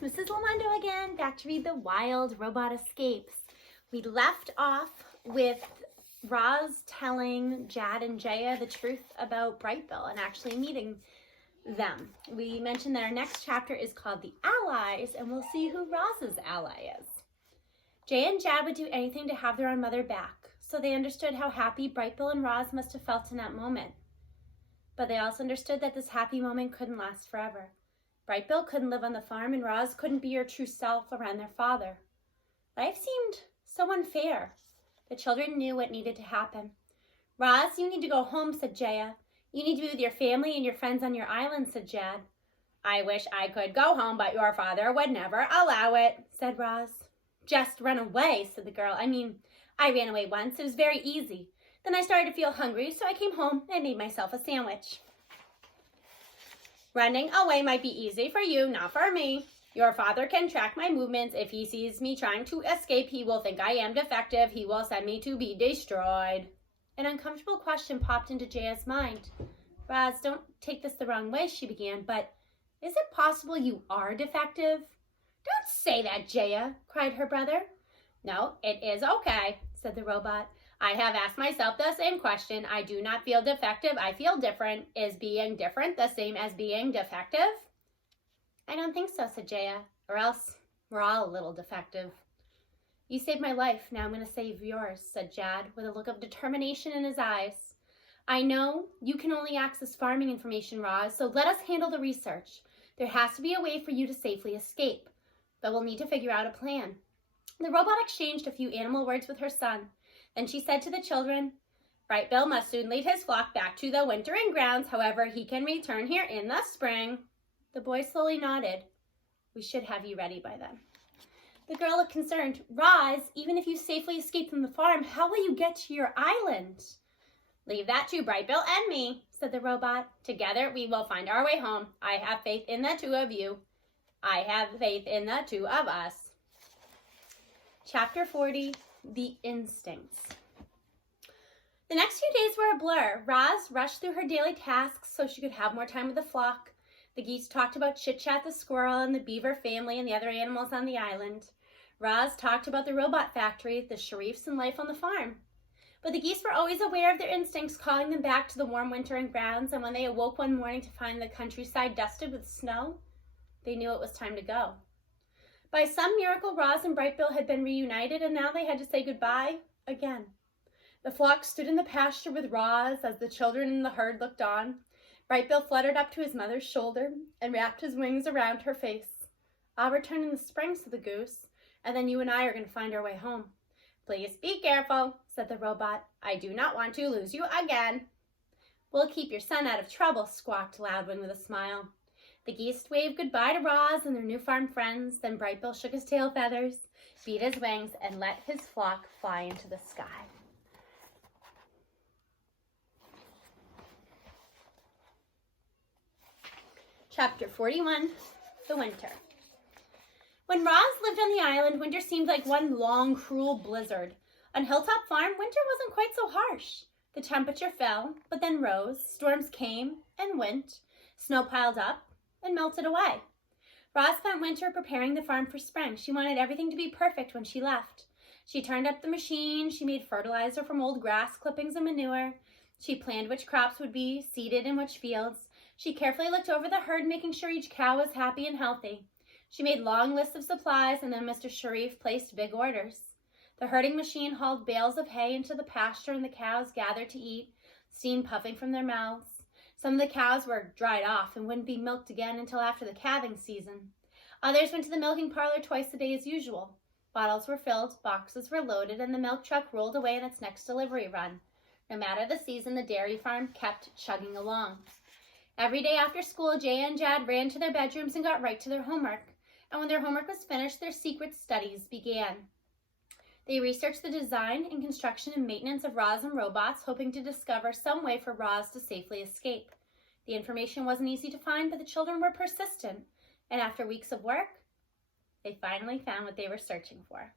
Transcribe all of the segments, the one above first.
it's Mrs. Lamando again, back to read The Wild Robot Escapes. We left off with Roz telling Jad and Jaya the truth about Brightbill and actually meeting them. We mentioned that our next chapter is called The Allies, and we'll see who Roz's ally is. Jaya and Jad would do anything to have their own mother back, so they understood how happy Brightbill and Roz must have felt in that moment. But they also understood that this happy moment couldn't last forever. Brightbill couldn't live on the farm, and Roz couldn't be her true self around their father. Life seemed so unfair. The children knew what needed to happen. Roz, you need to go home, said Jaya. You need to be with your family and your friends on your island, said Jad. I wish I could go home, but your father would never allow it, said Roz. Just run away, said the girl. I ran away once. It was very easy. Then I started to feel hungry, so I came home and made myself a sandwich. Running away might be easy for you, not for me. Your father can track my movements. If he sees me trying to escape, he will think I am defective. He will send me to be destroyed. An uncomfortable question popped into Jaya's mind. Roz, don't take this the wrong way, she began, but is it possible you are defective? Don't say that, Jaya, cried her brother. No, it is okay, said the robot. I have asked myself the same question. I do not feel defective. I feel different. Is being different the same as being defective? I don't think so, said Jaya, or else we're all a little defective. You saved my life. Now I'm going to save yours, said Jad, with a look of determination in his eyes. I know you can only access farming information, Roz, so let us handle the research. There has to be a way for you to safely escape, but we'll need to figure out a plan. The robot exchanged a few animal words with her son. Then she said to the children, Brightbill must soon lead his flock back to the wintering grounds. However, he can return here in the spring. The boy slowly nodded. We should have you ready by then. The girl looked concerned. Roz, even if you safely escape from the farm, how will you get to your island? Leave that to Brightbill and me, said the robot. Together we will find our way home. I have faith in the two of you. I have faith in the two of us. Chapter 40. The Instincts. The next few days were a blur. Roz rushed through her daily tasks so she could have more time with the flock. The geese talked about Chit-Chat the squirrel and the beaver family and the other animals on the island. Roz talked about the robot factory, the Sharifs, and life on the farm. But the geese were always aware of their instincts, calling them back to the warm wintering grounds, and when they awoke one morning to find the countryside dusted with snow, they knew it was time to go. By some miracle, Roz and Brightbill had been reunited, and now they had to say goodbye again. The flock stood in the pasture with Roz as the children in the herd looked on. Brightbill fluttered up to his mother's shoulder and wrapped his wings around her face. I'll return in the spring, said the goose, and then you and I are going to find our way home. Please be careful, said the robot. I do not want to lose you again. We'll keep your son out of trouble, squawked Loudwing with a smile. The geese waved goodbye to Roz and their new farm friends. Then Brightbill shook his tail feathers, beat his wings, and let his flock fly into the sky. Chapter 41, The Winter. When Roz lived on the island, winter seemed like one long, cruel blizzard. On Hilltop Farm, winter wasn't quite so harsh. The temperature fell, but then rose. Storms came and went. Snow piled up and melted away. Roz spent winter preparing the farm for spring. She wanted everything to be perfect when she left. She turned up the machine. She made fertilizer from old grass clippings and manure. She planned which crops would be seeded in which fields. She carefully looked over the herd, making sure each cow was happy and healthy. She made long lists of supplies, and then Mr. Sharif placed big orders. The herding machine hauled bales of hay into the pasture, and the cows gathered to eat, steam puffing from their mouths. Some of the cows were dried off and wouldn't be milked again until after the calving season. Others went to the milking parlor twice a day as usual. Bottles were filled, boxes were loaded, and the milk truck rolled away in its next delivery run. No matter the season, the dairy farm kept chugging along. Every day after school, Jaya and Jad ran to their bedrooms and got right to their homework. And when their homework was finished, their secret studies began. They researched the design and construction and maintenance of Roz and robots, hoping to discover some way for Roz to safely escape. The information wasn't easy to find, but the children were persistent. And after weeks of work, they finally found what they were searching for.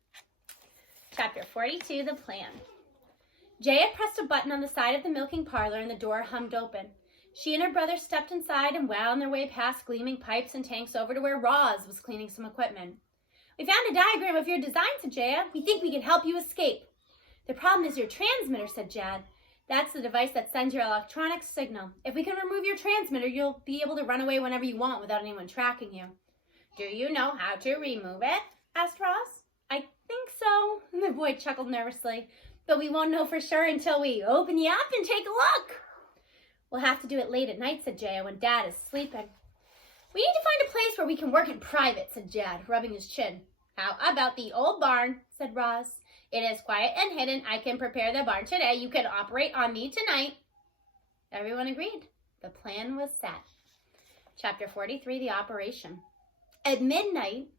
Chapter 42, The Plan. Jaya pressed a button on the side of the milking parlor and the door hummed open. She and her brother stepped inside and wound their way past gleaming pipes and tanks over to where Roz was cleaning some equipment. "We found a diagram of your design," said Jaya. "We think we can help you escape." "The problem is your transmitter," said Jad. "That's the device that sends your electronic signal. If we can remove your transmitter, you'll be able to run away whenever you want without anyone tracking you." "Do you know how to remove it?" asked Roz. "I think so," the boy chuckled nervously. "But we won't know for sure until we open you up and take a look." "We'll have to do it late at night," said Jaya, "when Dad is sleeping." "We need to find a place where we can work in private," said Jad, rubbing his chin. "How about the old barn?" said Roz. "It is quiet and hidden. I can prepare the barn today. You can operate on me tonight." Everyone agreed. The plan was set. Chapter 43, The Operation. At midnight,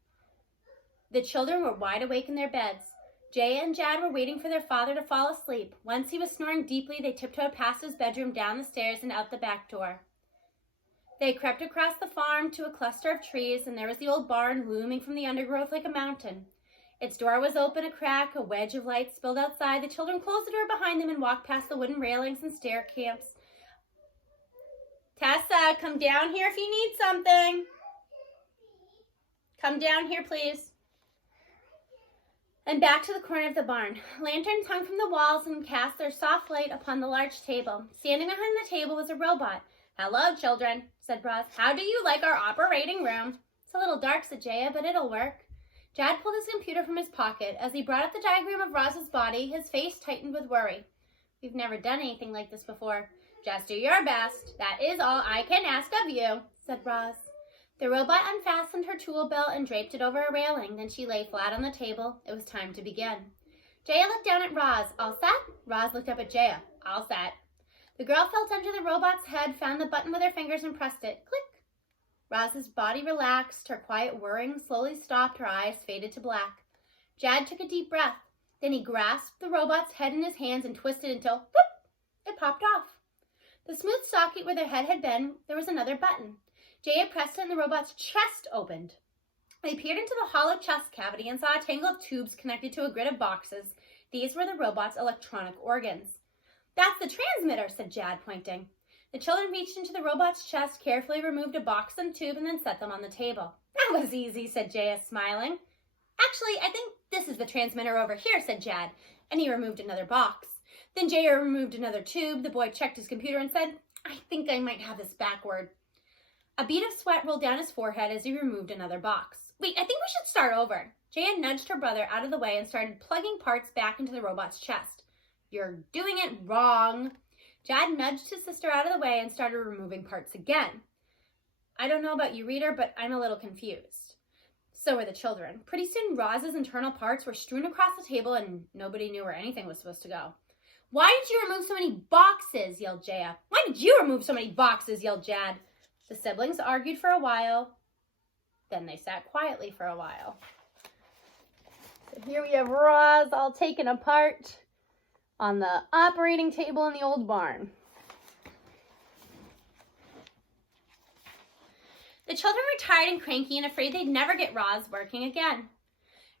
the children were wide awake in their beds. Jaya and Jad were waiting for their father to fall asleep. Once he was snoring deeply, they tiptoed past his bedroom, down the stairs, and out the back door. They crept across the farm to a cluster of trees, and there was the old barn looming from the undergrowth like a mountain. Its door was open a crack, a wedge of light spilled outside. The children closed the door behind them and walked past the wooden railings and stair camps. "Tessa, come down here if you need something. Come down here, please." And back to the corner of the barn. Lanterns hung from the walls and cast their soft light upon the large table. Standing behind the table was a robot. "Hello, children," said Roz. "How do you like our operating room?" "It's a little dark," said Jaya, "but it'll work." Jad pulled his computer from his pocket. As he brought up the diagram of Roz's body, his face tightened with worry. "We've never done anything like this before." "Just do your best. That is all I can ask of you," said Roz. The robot unfastened her tool belt and draped it over a railing. Then she lay flat on the table. It was time to begin. Jaya looked down at Roz. "All set?" Roz looked up at Jaya. "All set." The girl felt under the robot's head, found the button with her fingers, and pressed it. Click. Roz's body relaxed. Her quiet whirring slowly stopped. Her eyes faded to black. Jad took a deep breath. Then he grasped the robot's head in his hands and twisted until, whoop, it popped off. The smooth socket where the head had been, there was another button. Jaya pressed it and the robot's chest opened. They peered into the hollow chest cavity and saw a tangle of tubes connected to a grid of boxes. These were the robot's electronic organs. "That's the transmitter," said Jad, pointing. The children reached into the robot's chest, carefully removed a box and tube, and then set them on the table. "That was easy," said Jaya, smiling. "Actually, I think this is the transmitter over here," said Jad, and he removed another box. Then Jaya removed another tube. The boy checked his computer and said, "I think I might have this backward." A bead of sweat rolled down his forehead as he removed another box. "Wait, I think we should start over." Jaya nudged her brother out of the way and started plugging parts back into the robot's chest. "You're doing it wrong." Jad nudged his sister out of the way and started removing parts again. "I don't know about you, reader, but I'm a little confused." So were the children. Pretty soon, Roz's internal parts were strewn across the table and nobody knew where anything was supposed to go. "Why did you remove so many boxes?" yelled Jaya. "Why did you remove so many boxes?" yelled Jad. The siblings argued for a while. Then they sat quietly for a while. So here we have Roz all taken apart on the operating table in the old barn. The children were tired and cranky and afraid they'd never get Roz working again.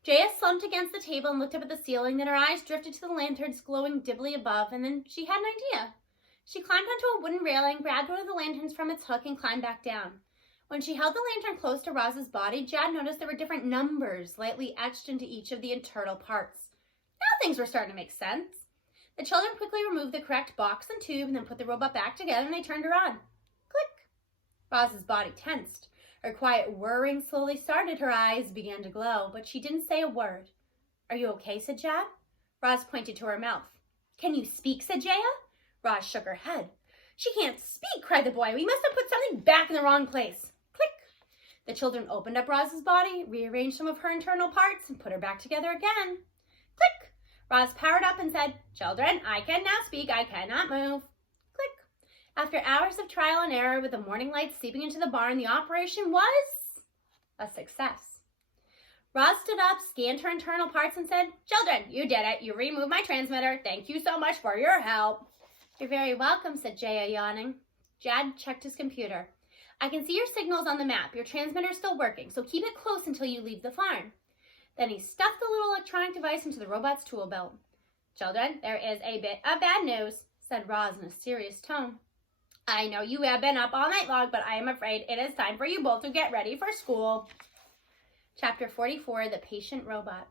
Jaya slumped against the table and looked up at the ceiling. Then her eyes drifted to the lanterns glowing dimly above, and then she had an idea. She climbed onto a wooden railing, grabbed one of the lanterns from its hook, and climbed back down. When she held the lantern close to Roz's body, Jad noticed there were different numbers lightly etched into each of the internal parts. Now things were starting to make sense. The children quickly removed the correct box and tube and then put the robot back together and they turned her on. Click! Roz's body tensed. Her quiet whirring slowly started. Her eyes began to glow, but she didn't say a word. "Are you okay?" said Jad. Roz pointed to her mouth. "Can you speak?" said Jaya. Roz shook her head. "She can't speak," cried the boy. "We must have put something back in the wrong place." Click! The children opened up Roz's body, rearranged some of her internal parts, and put her back together again. Click! Roz powered up and said, "Children, I can now speak. I cannot move." Click! After hours of trial and error with the morning light seeping into the barn, the operation was a success. Roz stood up, scanned her internal parts, and said, "Children, you did it. You removed my transmitter. Thank you so much for your help." "You're very welcome," said Jaya, yawning. Jad checked his computer. "I can see your signals on the map. Your transmitter's still working, so keep it close until you leave the farm." Then he stuffed the little electronic device into the robot's tool belt. "Children, there is a bit of bad news," said Roz in a serious tone. I know you have been up all night long, but I am afraid it is time for you both to get ready for school. Chapter 44, The Patient Robot.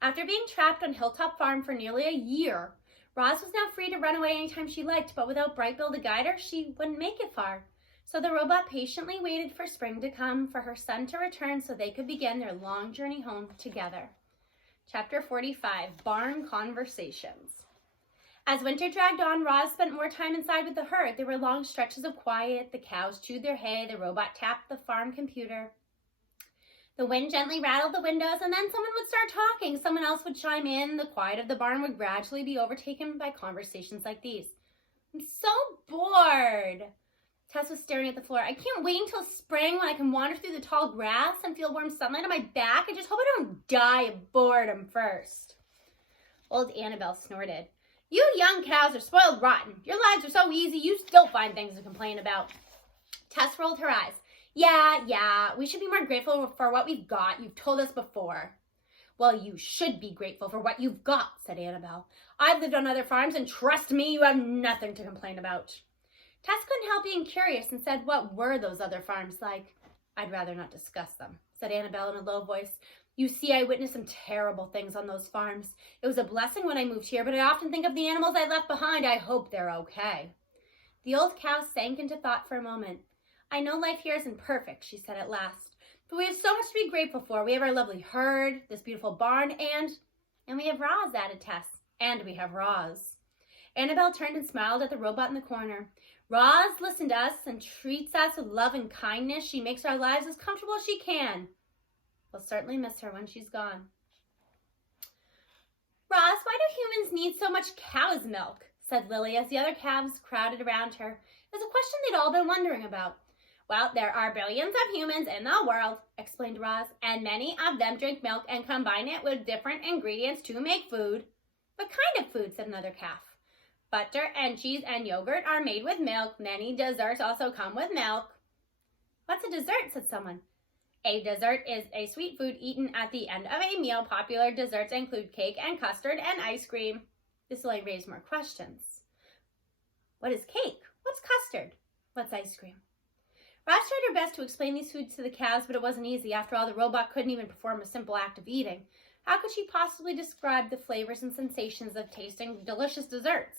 After being trapped on Hilltop Farm for nearly a year, Roz was now free to run away anytime she liked, but without Brightbill to guide her, she wouldn't make it far. So the robot patiently waited for spring to come, for her son to return so they could begin their long journey home together. Chapter 45, Barn Conversations. As winter dragged on, Roz spent more time inside with the herd. There were long stretches of quiet. The cows chewed their hay. The robot tapped the farm computer. The wind gently rattled the windows, and then someone would start talking. Someone else would chime in. The quiet of the barn would gradually be overtaken by conversations like these. I'm so bored. Tess was staring at the floor. I can't wait until spring when I can wander through the tall grass and feel warm sunlight on my back. I just hope I don't die of boredom first. Old Annabelle snorted. You young cows are spoiled rotten. Your lives are so easy, you still find things to complain about. Tess rolled her eyes. Yeah, we should be more grateful for what we've got. You've told us before. Well, you should be grateful for what you've got, said Annabelle. I've lived on other farms, and trust me, you have nothing to complain about. Tess couldn't help being curious and said, what were those other farms like? I'd rather not discuss them, said Annabelle in a low voice. You see, I witnessed some terrible things on those farms. It was a blessing when I moved here, but I often think of the animals I left behind. I hope they're okay. The old cow sank into thought for a moment. I know life here isn't perfect, she said at last, but we have so much to be grateful for. We have our lovely herd, this beautiful barn, and we have Roz, added Tess. And we have Roz. Annabelle turned and smiled at the robot in the corner. Roz listened to us and treats us with love and kindness. She makes our lives as comfortable as she can. We'll certainly miss her when she's gone. Roz, why do humans need so much cow's milk? Said Lily as the other calves crowded around her. It was a question they'd all been wondering about. Well, there are billions of humans in the world, explained Roz, and many of them drink milk and combine it with different ingredients to make food. What kind of food? Said another calf. Butter and cheese and yogurt are made with milk. Many desserts also come with milk. What's a dessert? Said someone. A dessert is a sweet food eaten at the end of a meal. Popular desserts include cake and custard and ice cream. This only raised more questions. What is cake? What's custard? What's ice cream? Roz tried her best to explain these foods to the cows, but it wasn't easy. After all, the robot couldn't even perform a simple act of eating. How could she possibly describe the flavors and sensations of tasting delicious desserts?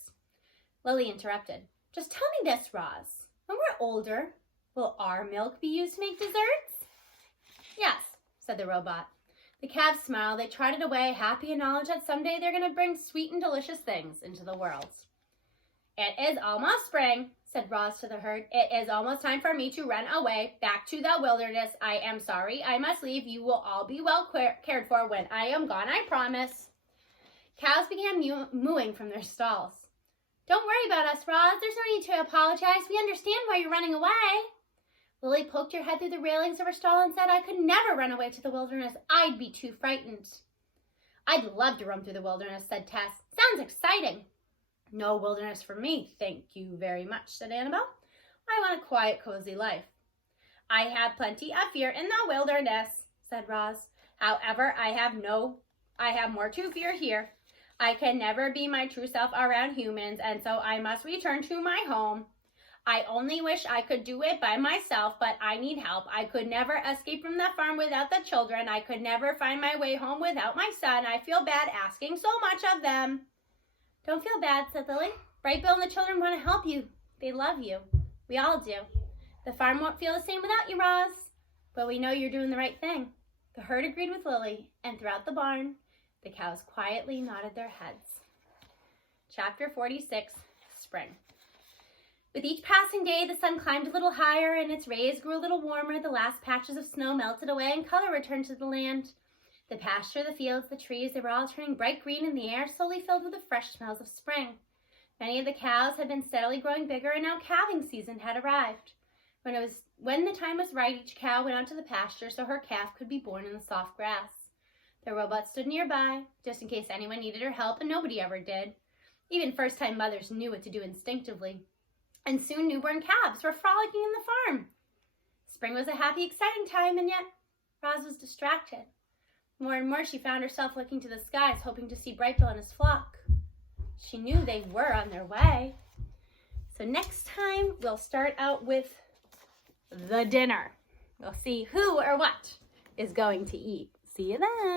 Lily interrupted. Just tell me this, Roz. When we're older, will our milk be used to make desserts? Yes, said the robot. The calves smiled. They trotted away, happy in knowledge that someday they're going to bring sweet and delicious things into the world. It is almost spring, said Roz to the herd. It is almost time for me to run away back to the wilderness. I am sorry I must leave. You will all be well cared for when I am gone, I promise. Cows began mooing from their stalls. Don't worry about us, Roz. There's no need to apologize. We understand why you're running away. Lily poked her head through the railings of her stall and said, I could never run away to the wilderness. I'd be too frightened. I'd love to roam through the wilderness, said Tess. Sounds exciting. No wilderness for me, thank you very much, said Annabelle. I want a quiet, cozy life. I have plenty of fear in the wilderness, said Roz. However, I have more to fear here. I can never be my true self around humans, and so I must return to my home. I only wish I could do it by myself, but I need help. I could never escape from the farm without the children. I could never find my way home without my son. I feel bad asking so much of them. Don't feel bad, said Lily. Brightbill and the children want to help you. They love you. We all do. The farm won't feel the same without you, Roz. But we know you're doing the right thing. The herd agreed with Lily, and throughout the barn, the cows quietly nodded their heads. Chapter 46, Spring. With each passing day, the sun climbed a little higher, and its rays grew a little warmer. The last patches of snow melted away, and color returned to the land. The pasture, the fields, the trees, they were all turning bright green, and the air slowly filled with the fresh smells of spring. Many of the cows had been steadily growing bigger, and now calving season had arrived. When the time was right, each cow went out to the pasture so her calf could be born in the soft grass. The robot stood nearby, just in case anyone needed her help, and nobody ever did. Even first-time mothers knew what to do instinctively. And soon newborn calves were frolicking in the farm. Spring was a happy, exciting time, and yet Roz was distracted. More and more she found herself looking to the skies, hoping to see Brightbill and his flock. She knew they were on their way. So next time, we'll start out with the dinner. We'll see who or what is going to eat. See you then.